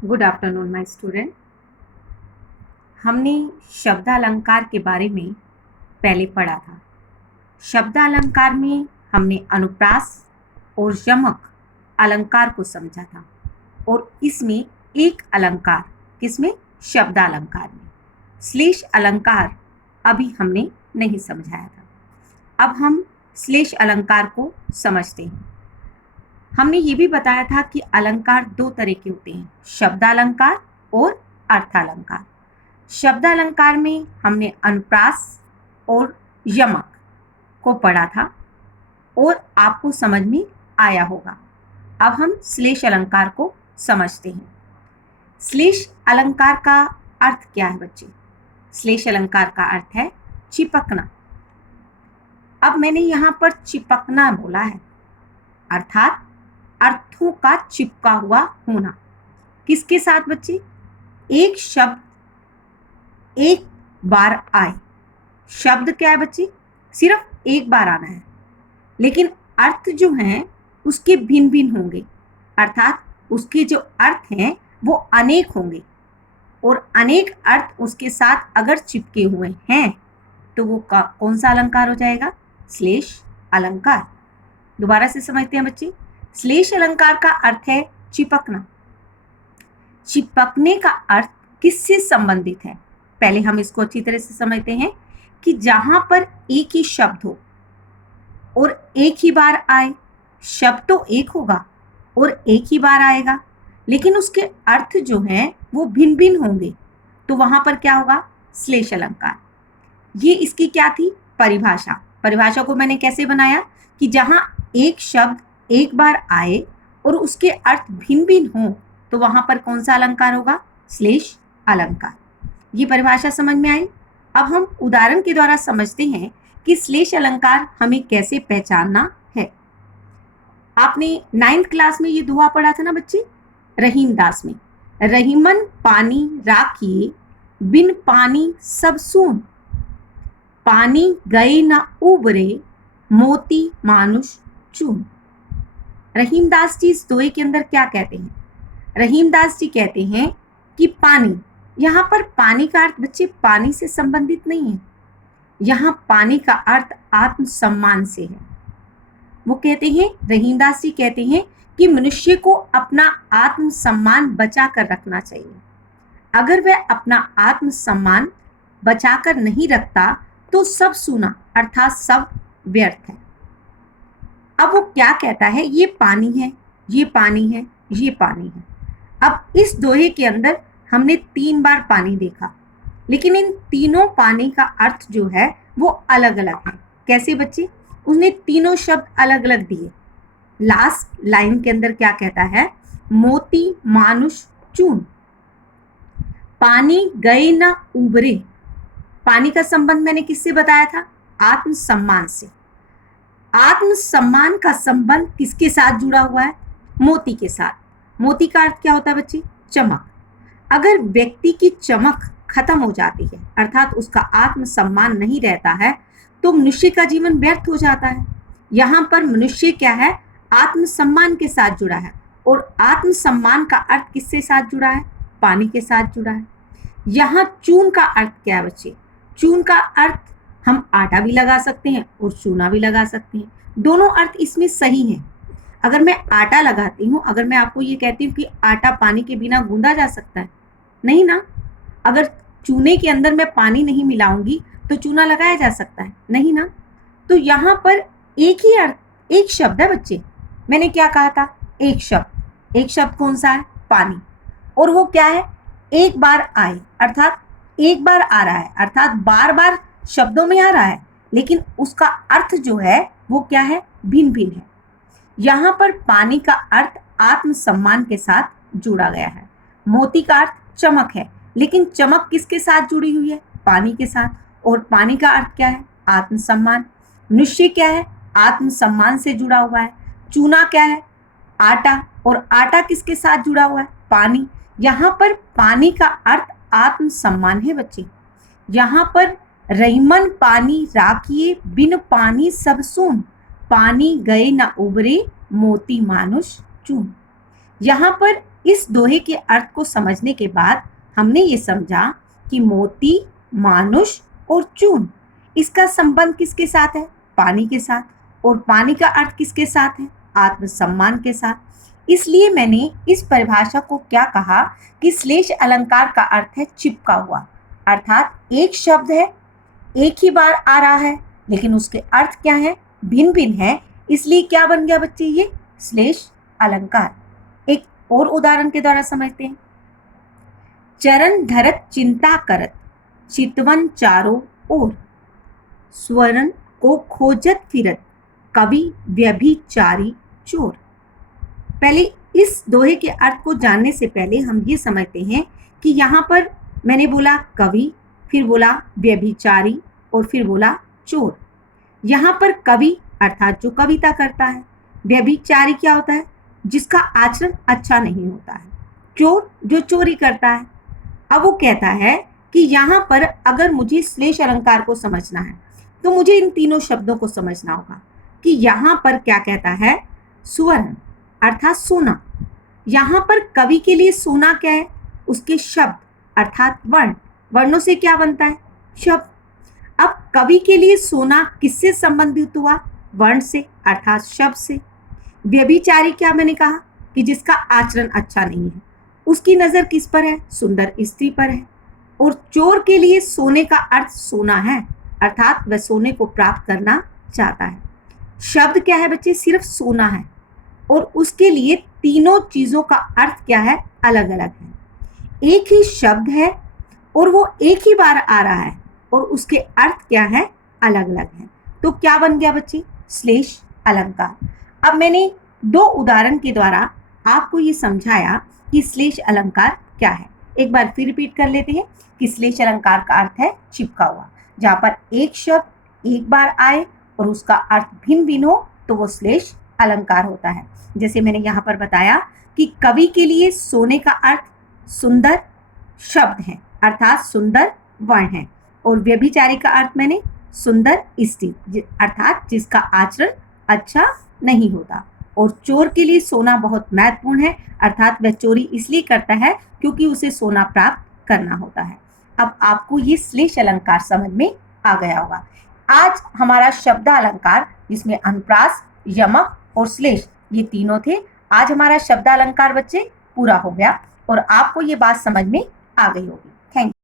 Good afternoon my student. हमने शब्दालंकार के बारे में पहले पढ़ा था। शब्दालंकार में हमने अनुप्रास और यमक अलंकार को समझा था और इसमें एक अलंकार किसमें? शब्दालंकार में। श्लेष अलंकार अभी हमने नहीं समझाया था। अब हम श्लेष अलंकार को समझते हैं। हमने ये भी बताया था कि अलंकार दो तरह के होते हैं, शब्दालंकार और अर्थालंकार। शब्दालंकार में हमने अनुप्रास और यमक को पढ़ा था और आपको समझ में आया होगा। अब हम श्लेष अलंकार को समझते हैं। श्लेष अलंकार का अर्थ क्या है बच्चे? श्लेष अलंकार का अर्थ है चिपकना। अब मैंने यहाँ पर चिपकना बोला है, अर्थात अर्थों का चिपका हुआ होना। किसके साथ बच्चे? एक शब्द एक बार आए। शब्द क्या है बच्चे? सिर्फ एक बार आना है, लेकिन अर्थ जो हैं उसके भिन्न भिन्न होंगे, अर्थात उसके जो अर्थ हैं वो अनेक होंगे और अनेक अर्थ उसके साथ अगर चिपके हुए हैं तो वो कौन सा अलंकार हो जाएगा? श्लेष अलंकार। दोबारा से समझते हैं बच्चे। श्लेष अलंकार का अर्थ है चिपकना। चिपकने का अर्थ किससे संबंधित है? पहले हम इसको अच्छी तरह से समझते हैं कि जहां पर एक ही शब्द हो और एक ही बार आए। शब्द तो एक होगा और एक ही बार आएगा, लेकिन उसके अर्थ जो हैं वो भिन्न भिन्न होंगे, तो वहां पर क्या होगा? श्लेष अलंकार। ये इसकी क्या थी? परिभाषा। परिभाषा को मैंने कैसे बनाया कि जहां एक शब्द एक बार आए और उसके अर्थ भिन्न भिन्न हों तो वहां पर कौन सा अलंकार होगा? श्लेष अलंकार। ये परिभाषा समझ में आई। अब हम उदाहरण के द्वारा समझते हैं कि श्लेष अलंकार हमें कैसे पहचानना है। आपने 9th क्लास में ये दोहा पढ़ा था ना बच्चे, रहीमदास में। रहीमन पानी राखिए, बिन पानी सब सून, पानी गए न उबरे, मोती मानुष चून। रहीमदास जी इस दोहे के अंदर क्या कहते हैं? रहीमदास जी कहते हैं कि पानी, यहाँ पर पानी का अर्थ बच्चे पानी से संबंधित नहीं है। यहाँ पानी का अर्थ आत्मसम्मान से है। वो कहते हैं, रहीमदास जी कहते हैं कि मनुष्य को अपना आत्मसम्मान बचा कर रखना चाहिए। अगर वह अपना आत्मसम्मान बचा कर नहीं रखता तो सब सूना, अर्थात सब व्यर्थ है। अब वो क्या कहता है? ये पानी है, ये पानी है, ये पानी है। अब इस दोहे के अंदर हमने 3 बार पानी देखा, लेकिन इन तीनों पानी का अर्थ जो है वो अलग अलग है। कैसे बच्चे? उसने तीनों शब्द अलग अलग दिए। लास्ट लाइन के अंदर क्या कहता है? मोती मानुष चून, पानी गए ना उबरे। पानी का संबंध मैंने किससे बताया था? आत्मसम्मान से। आत्मसम्मान का संबंध किसके साथ जुड़ा हुआ है? मोती के साथ। मोती का अर्थ क्या होता है बच्चे? चमक। अगर व्यक्ति की चमक खत्म हो जाती है, अर्थात उसका आत्मसम्मान नहीं रहता है, तो मनुष्य का जीवन व्यर्थ हो जाता है। यहाँ पर मनुष्य क्या है? आत्मसम्मान के साथ जुड़ा है, और आत्मसम्मान का अर्थ किससे साथ जुड़ा है? पानी के साथ जुड़ा है। यहाँ चून का अर्थ क्या है बच्चे? चून का अर्थ हम आटा भी लगा सकते हैं और चूना भी लगा सकते हैं। दोनों अर्थ इसमें सही हैं। अगर मैं आटा लगाती हूँ, अगर मैं आपको ये कहती हूँ कि आटा पानी के बिना गूंदा जा सकता है? नहीं ना। अगर चूने के अंदर मैं पानी नहीं मिलाऊंगी तो चूना लगाया जा सकता है? नहीं ना। तो यहाँ पर एक ही अर्थ, एक शब्द है बच्चे। मैंने क्या कहा था? एक शब्द। एक शब्द कौन सा है? पानी। और वो क्या है? एक बार आए, अर्थात एक बार आ रहा है, अर्थात बार बार शब्दों में आ रहा है, लेकिन उसका अर्थ जो है वो क्या है? भिन्न भिन्न है। यहाँ पर पानी का अर्थ आत्मसम्मान के साथ जुड़ा गया है। मोती का अर्थ चमक है, लेकिन चमक किसके साथ जुड़ी हुई है? पानी के साथ। और पानी का अर्थ क्या है? आत्मसम्मान। मनुष्य क्या है? आत्मसम्मान से जुड़ा हुआ है। चूना क्या है? आटा। और आटा किसके साथ जुड़ा हुआ है? पानी। यहाँ पर पानी का अर्थ आत्मसम्मान है बच्चे। यहाँ पर रहीमन पानी राखिए, बिन पानी सब सून, पानी गए न उबरे, मोती मानुष चून। यहाँ पर इस दोहे के अर्थ को समझने के बाद हमने ये समझा कि मोती, मानुष और चून, इसका संबंध किसके साथ है? पानी के साथ। और पानी का अर्थ किसके साथ है? आत्मसम्मान के साथ। इसलिए मैंने इस परिभाषा को क्या कहा कि श्लेष अलंकार का अर्थ है चिपका हुआ, अर्थात एक शब्द है, एक ही बार आ रहा है, लेकिन उसके अर्थ क्या है? भिन्न भिन्न है। इसलिए क्या बन गया बच्चे? ये श्लेष अलंकार। एक और उदाहरण के द्वारा समझते हैं। चरण धरत चिंता करत, चितवन चारों ओर, स्वरण को खोजत फिरत, कवि व्यभिचारी चोर। पहले इस दोहे के अर्थ को जानने से पहले हम ये समझते हैं कि यहाँ पर मैंने बोला कवि, फिर बोला व्यभिचारी और फिर बोला चोर। यहाँ पर कवि अर्थात जो कविता करता है, व्यभिचारी क्या होता है? जिसका आचरण अच्छा नहीं होता है, चोर जो चोरी करता है। अब वो कहता है कि यहाँ पर अगर मुझे श्लेष अलंकार को समझना है तो मुझे इन तीनों शब्दों को समझना होगा कि यहाँ पर क्या कहता है? सुवर्ण अर्थात सोना। यहाँ पर कवि के लिए सोना क्या है? उसके शब्द अर्थात वर्ण। वर्णों से क्या बनता है? शब्द। अब कवि के लिए सोना किससे संबंधित हुआ? वर्ण से अर्थात शब्द से। व्यभिचारी क्या मैंने कहा? कि जिसका आचरण अच्छा नहीं है, उसकी नजर किस पर है? सुंदर स्त्री पर है। और चोर के लिए सोने का अर्थ सोना है, अर्थात वह सोने को प्राप्त करना चाहता है। शब्द क्या है बच्चे? सिर्फ सोना है। और उसके लिए तीनों चीजों का अर्थ क्या है? अलग अलग है। एक ही शब्द है और वो एक ही बार आ रहा है और उसके अर्थ क्या है? अलग अलग है। तो क्या बन गया बच्चे? श्लेष अलंकार। अब मैंने दो उदाहरण के द्वारा आपको ये समझाया कि श्लेष अलंकार क्या है। एक बार फिर रिपीट कर लेते हैं कि श्लेष अलंकार का अर्थ है चिपका हुआ। जहां पर एक शब्द एक बार आए और उसका अर्थ भिन्न भिन्न हो तो वो श्लेष अलंकार होता है। जैसे मैंने यहाँ पर बताया कि कवि के लिए सोने का अर्थ सुंदर शब्द है, अर्थात सुंदर वर्ण है। और व्यभिचारी का अर्थ मैंने सुंदर स्त्री, अर्थात जिसका आचरण अच्छा नहीं होता। और चोर के लिए सोना बहुत महत्वपूर्ण है, अर्थात वह चोरी इसलिए करता है क्योंकि उसे सोना प्राप्त करना होता है। अब आपको ये श्लेष अलंकार समझ में आ गया होगा। आज हमारा शब्द अलंकार जिसमें अनुप्रास, यमक और श्लेष ये तीनों थे, आज हमारा शब्द अलंकार बच्चे पूरा हो गया और आपको ये बात समझ में आ गई होगी। Thank you.